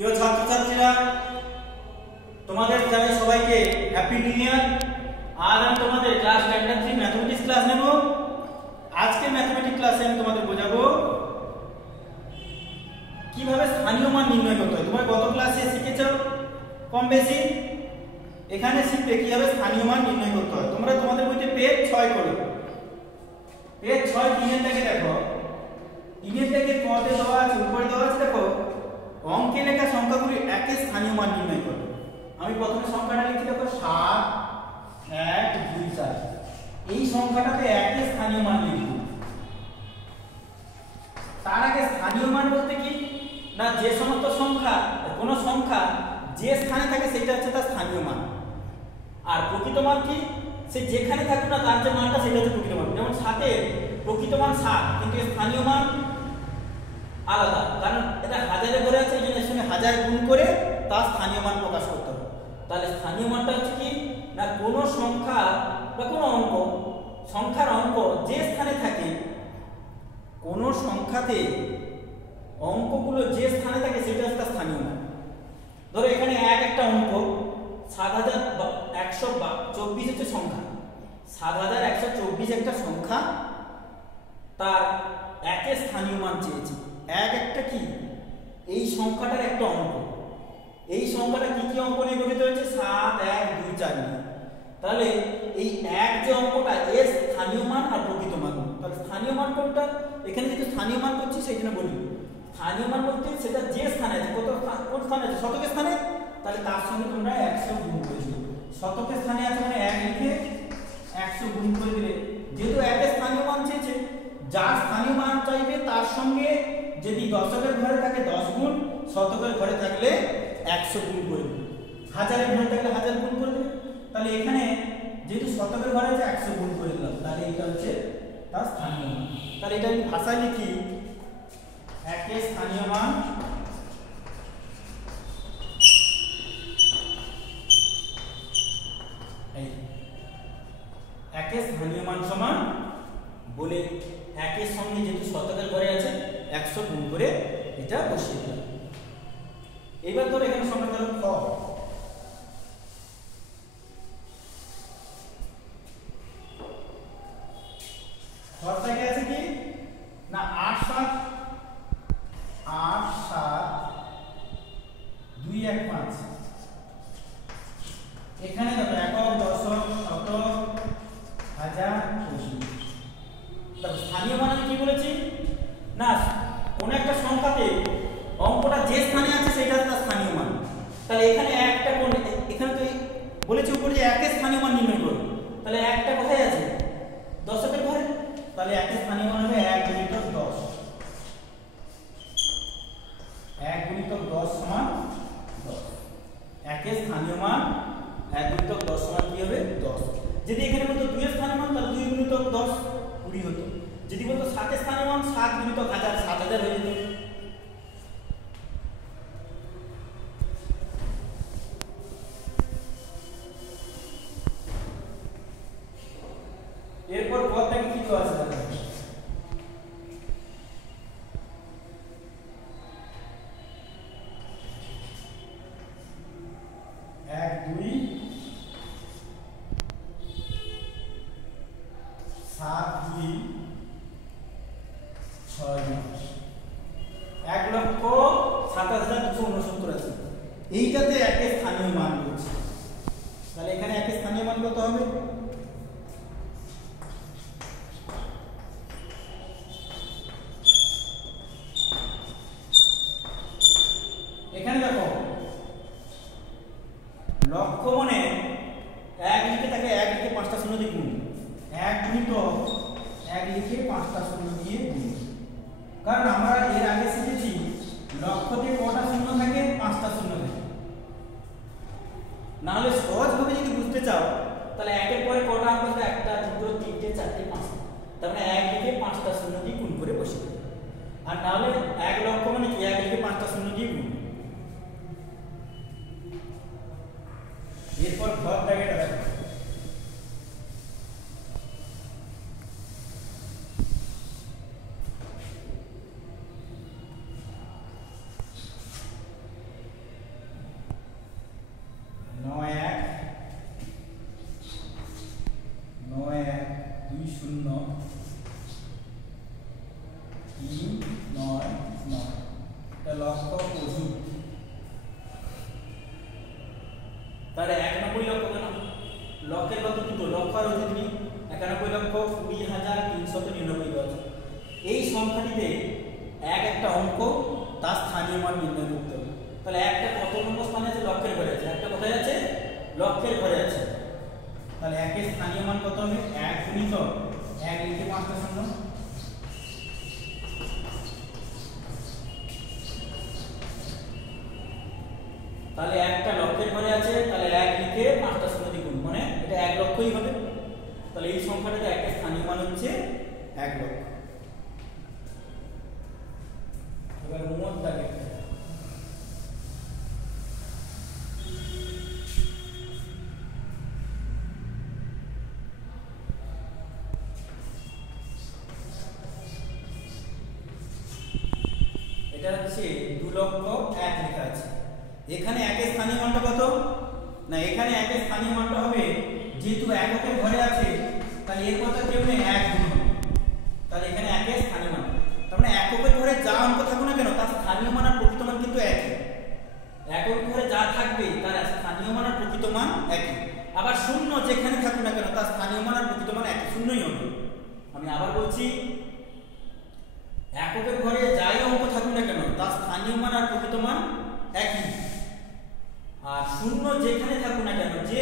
প্রিয় ছাত্রছাত্রীরা, তোমাদের জানাই সবাইকে হ্যাপি নিউ ইয়ার। আজ আমি তোমাদের ক্লাস 10 ম্যাথমেটিক্স ক্লাস নেব। আজকে ম্যাথমেটিক্স ক্লাসে আমি তোমাদের বোঝাবো কিভাবে স্থানীয় মান নির্ণয় করতে হয়। তোমরা গত ক্লাসে শিখেছো কম বেশি, এখানে শিখবে কিভাবে স্থানীয় মান নির্ণয় করতে হয়। তোমরা তোমাদের বইতে পেজ 6 করো। পেজ 6 তিনের দাগে দেখো, তিনের দাগে কতে দেওয়া আছে, উপরে দেওয়া আছে, দেখো অঙ্কে লেখা সংখ্যাগুলি একে স্থানীয় মান নির্ণয় করো। আমি প্রথমে সংখ্যাটা লিখছি, দেখো 7 1 2 4। এই সংখ্যাটাতে একে স্থানীয় মান লিখব। তার আগে স্থানীয় মান বলতে কি না, যে সমস্ত সংখ্যা, কোন সংখ্যা যে স্থানে থাকে সেটা হচ্ছে তার স্থানীয় মান। আর প্রকৃত মান কি, সে যেখানে থাকুক না তার যে মানটা সেটা হচ্ছে প্রকৃত মান। যেমন 7 এর প্রকৃত মান 7, কিন্তু এর স্থানীয় মান আলাদা, কারণ এটা হাজারে ভরে আছে, এই জন্য এর সঙ্গে 1000 গুণ করে তার স্থানীয় মান প্রকাশ করতে হবে। তাহলে স্থানীয় মানটা হচ্ছে কি না, কোন সংখ্যা বা কোন অঙ্ক, সংখ্যার অঙ্ক যে স্থানে থাকে, কোন সংখ্যাতে অঙ্কগুলো যে স্থানে থাকে সেটা হচ্ছে তার স্থানীয় মান। ধরো এখানে একটা অঙ্ক 7124 হচ্ছে সংখ্যা, 7124 একটা সংখ্যা, তার একের স্থানীয় মান চেয়েছি। একটা কি, এই সংখ্যাটার একটা অঙ্ক। এই সংখ্যাটা কি কি অঙ্ক নিয়ে গঠিত হয়েছে? 7 1 2 4 নিয়ে। তাহলে এই এক যে অঙ্কটা, এর স্থানীয় মান আর প্রকৃত মান। তাহলে স্থানীয় মান কোনটা? এখানে যেহেতু স্থানীয় মান করছি সেই জন্য বলি স্থানীয় মান বলতে সেটা যে স্থানে আছে। কোন স্থানে আছে? শতকের স্থানে, তাহলে তার সঙ্গে তোমরা 100 গুণ করে দিও। শতকের স্থানে আছে মানে 1 লিখে 100 গুণ করে দিলে, যেহেতু একের স্থানীয় মান চেয়েছে, যার স্থানীয় মান চাইবে তার সঙ্গে যদি দশকের ঘরে থাকে 10 গুণ, শতকের ঘরে থাকলে 100 গুণ করে দেবে, হাজারের ঘরে থাকলে 1000 গুণ করে দেবে। তাহলে এখানে যেহেতু শতকের ঘরে আছে 100 গুণ করে দিলাম, তাহলে এটা হচ্ছে তার স্থানীয় মান। তাহলে এটা আমি ভাষায় লিখি, একের স্থানীয় মান একের স্থানীয় মান সমান বলে একের সঙ্গে যেহেতু শতকের ঘরে আছে 100 গুণ করে এটা বসিয়ে দিলাম। এবার ধরো এখানে সংখ্যা ধরো খ, খরটা কি আছে কি না 8 7 2 1 5। এখানে দেখো একক, দশক, শতক, হাজার, কোটি। দেখো স্থানীয় মান আমি কি বলেছি না, কোন একটা সংখ্যাতে অঙ্কটা যে স্থানে আছে সেটা তার স্থানীয় মান। তাহলে এখানে একটা কোন, এখানে তো বলেছি উপরে যে একের স্থানীয় মান নির্ণয় করো। তাহলে একটা কোথায় আছে? দশকের ঘরে। তাহলে একের স্থানীয় মান হবে 1 গুণিতক 10। 1 গুণিতক 10 সমান 10। একের স্থানীয় মান 1 গুণিতক 10 সমান কি হবে? 10। যদি এখানে বলতো 2 এর স্থানীয় মান, তাহলে 2 গুণিতক 10 20 হতো। যদি বলতো 7 এর স্থানীয় মান 7 গুণিতক 1000 7000 হয়ে যেত। এরপর পদটাকে কি দেওয়া আছে? 1 2 7 2 6 1,27,269 আছে। এইটাতে একের স্থানীয় মান বলছে। তাহলে এখানে একের স্থানীয় মান কত হবে? এখানে দেখো লক্ষ মনে 1 লিখে থাকে, 1 লিখে 5টা শূন্য দিয়ে গুণ, 1 গুণিতক 1 লিখে 5টা শূন্য দিয়ে গুণ। কারণ আমরা এর আগে শিখেছি লক্ষতে কটা শূন্য থাকে? 5টা শূন্য থাকে। না হলে সহজভাবে যদি বুঝতে চাও তাহলে 1 এর পরে কটা অঙ্ক আছে? 1টা 2টো 3টে 4টে 5টা, তার মানে 1 লিখে 5টা শূন্য দিয়ে গুণ করে বসিয়ে দেবে। আর না হলে 1 লক্ষ মানে কি, 1 লিখে 5টা শূন্য দিয়ে গুণ। এরপর ঘর ব্র্যাকেট আছে, লক্ষ অযুত, তাহলে 91 লক্ষ কেন? লক্ষের কত দুটো, লক্ষ আর অযুত নিয়ে 91,20,399 আছে। এই সংখ্যাটিতে একটা অঙ্ক তার স্থানীয় মান নির্ণয় করতে হবে। তাহলে একটা কত নম্বর স্থানে আছে? লক্ষের ঘরে আছে। একটা কোথায় আছে? লক্ষের ঘরে আছে। তাহলে একের স্থানীয় মান কত হবে? 1 গুণিতক 1 লিখে 5টা শূন্য, তাহলে একটা লক্ষের ঘরে আছে, তাহলে 1 লিখে 5টা শূন্য দিয়ে গুণ, মানে এটা 1 লক্ষই হবে। তাহলে এই সংখ্যাটাতে একের স্থানীয় মান হচ্ছে 1 লক্ষ। এবার মোট দাগে এটা হচ্ছে 2 লক্ষ 1 লেখা আছে। এখানে একের স্থানীয় মানটা কত? না, এখানে একের স্থানীয় মানটা হবে, যেহেতু এককের ঘরে আছে তাহলে এর কথা কেউ নেই, 1 গুণ হবে। তাহলে এখানে একের স্থানীয় মান, তার মানে এককের ঘরে যা অঙ্ক থাকুক না কেন তার স্থানীয় মান আর প্রকৃত মান কিন্তু একই। এককের ঘরে যা থাকবে তার স্থানীয় মান আর প্রকৃত মান একই। আবার শূন্য যেখানে থাকুক না কেন তার স্থানীয় মান আর প্রকৃত মান একই, শূন্যই হবে। আমি আবার বলছি, এককের ঘরে যাই অঙ্ক থাকুক না কেন তার স্থানীয় মান আর প্রকৃত মান একই। আর শূন্য যেখানে থাকুক না কেন, যে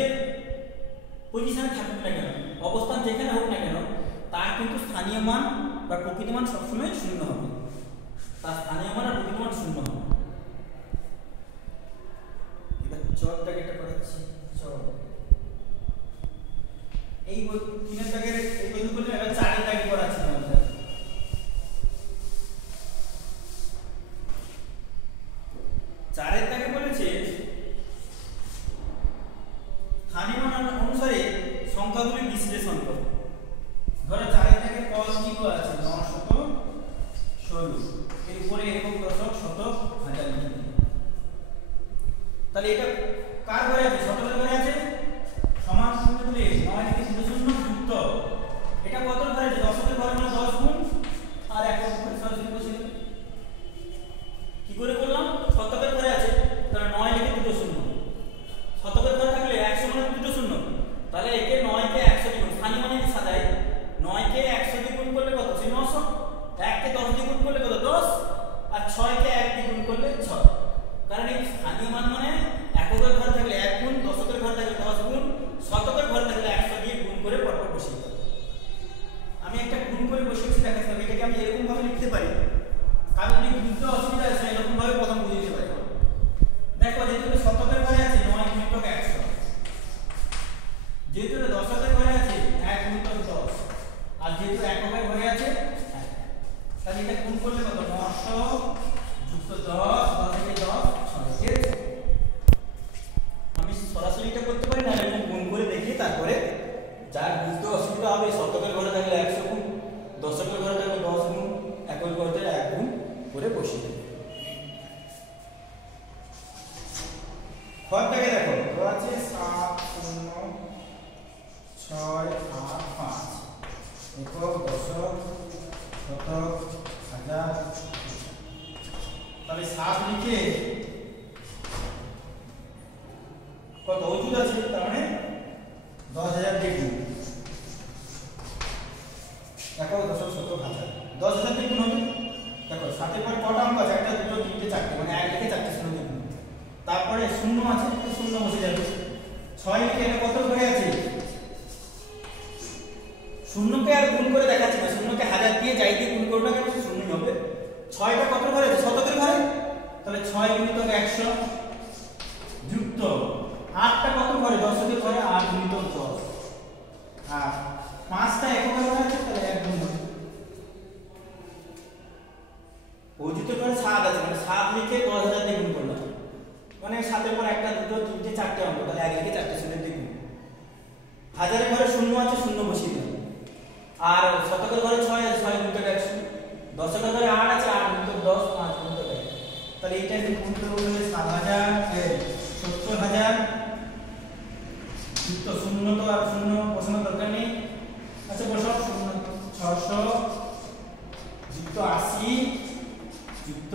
পজিশনে থাকুক না কেন, অবস্থান যেখানে হোক না কেন, তার কিন্তু স্থানীয় মান বা প্রকৃত মান সবসময় শূন্য হবে। তার স্থানীয় মান আর প্রকৃত মান শূন্য হবে। এবার চরটাকে একটা করাচ্ছি। চর এই 3 দাগের এই বিন্দু করলে এবার 4 দাগে করাচ্ছি আমাদের। 4 দাগে বলেছে স্থানীয় মান অনুসারে সংখ্যাগুলি বিশ্লেষণ করো। ধরো 4 দাগে কল কি আছে? 916, এর উপরে একক দশক শতক হাজার লিখে দিই। তাহলে এটা কার ঘরে আছে? শতকের ঘরে আছে। সমান শূন্য দিলে 9 থেকে 0 যুক্ত, এটা কত ঘরে আছে? দশকের ঘরে, মানে 10 গুণ আর একক ঘরে সরাসরি বসে দেব। কি করে করলাম? শতকের ঘরে আছে, তাহলে 9 লিখে 2 শূন্য। শতকের ঘরে থাকলে 100 মানে 2 শূন্য, তাহলে একে 9 কে 100 দিয়ে গুণ, স্থানীয় মানে সাজাই। 9 কে 100 দিয়ে গুণ করলে কত? 900। 1 কে 10 দিয়ে গুণ করলে কত? 10। আর 6 কে 1 দিয়ে গুণ করলে 6। কারণ এই স্থানীয় মান মানে এককের ঘরে থাকলে 1 গুণ, দশকের ঘরে থাকলে 10 গুণ, শতকের ঘরে থাকলে 100 দিয়ে গুণ করে পরপর বসিয়ে দেব। আমি একটা গুণ করে বসিয়েছি দেখাচ্ছি, এটাকে আমি এরকম ভাবে লিখতে পারি। কারণ যদি বুঝতে অসুবিধা আছে এরকম ভাবে প্রথম বুঝে দিতে পারি। দেখো, যেহেতু শতকের ঘরে আছে 9 গুণিতক 100, যেহেতু দশকের ঘরে আছে 1 গুণিতক 10, আর যেহেতু এককের ঘরে আছে 1, তাহলে এটা গুণ করলে কত? 900 যুক্ত 10, 10 থেকে 10 6। ঠিক আছে, আমি সরাসরি এটা করতে পারি না, এরকম গুণ করে দেখি। তারপরে যার বুঝতে অসুবিধা হবে, শতকের ঘরে থাকলে 100 গুণ, দশকের ঘরে থাকলে 10 গুণ, এককের ঘরে থাকলে 1 গুণ করে বসিয়ে দেব। ঘরটাকে দেখো, ঘর আছে 7 0 6 8 5, একক দশক শতক হাজার। তাহলে 7 লিখে কত অযুত আছে, তার মানে 10,000 দিয়ে গুণ, একক দশক শতক হাজার, 10,000 দিয়ে গুণ হবে। দেখো 7 এর পরে কটা অঙ্ক আছে? 1 2 3 4, মানে 1 লিখে 4টে শূন্য দিয়ে গুণ। তারপরে শূন্য আছে, শূন্য বসে যাবে। 6 লিখে এটা কত ঘরে আছে? শূন্যকে আর গুণ করে দেখাচ্ছি না, শূন্যকে হাজার দিয়ে যাই দিয়ে গুণ করবে না কেন, শূন্যই হবে। 6টা কত ঘরে আছে? শতকের ঘরে, তাহলে 6 গুণিতক 100 যুক্ত 8টা কত ঘরে? দশকের ঘরে, 8 গুণিতক 10, আর 5টা এককের ঘরে আছে, তাহলে 1 গুণ হবে। অযুতের ঘরে 7 আছে, মানে 7 লিখে 10,000 দিয়ে গুণ করলাম, মানে 7 এর পর 1টা 2টো 3টে 4টে অঙ্ক, তাহলে 1 লিখে 4টে শূন্য দিয়ে গুণ। হাজারের ঘরে শূন্য আছে, শূন্য বসিয়ে দিলাম। আর শতকের ঘরে 6 আছে, 6 গুণিতক 100, দশকের ঘরে 8 আছে, 8 গুণিতক 10, 5 গুণিতক 1। তাহলে এইটা গুণ করব বলে 7,000 70,000 যুক্ত শূন্য, তো আর শূন্য বসানোর দরকার নেই। আচ্ছা বসাও, 600 যুক্ত 80 যুক্ত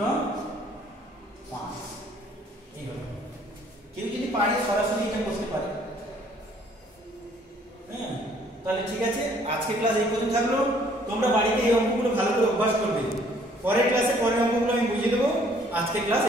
তাহলে ঠিক আছে, আজকে ক্লাস এই পর্যন্ত থাকলো। তোমরা বাড়িতে এই অঙ্কগুলো ভালো করে অভ্যাস করবে। পরের ক্লাসে পরের অঙ্কগুলো আমি বুঝিয়ে দেবো। আজকে ক্লাস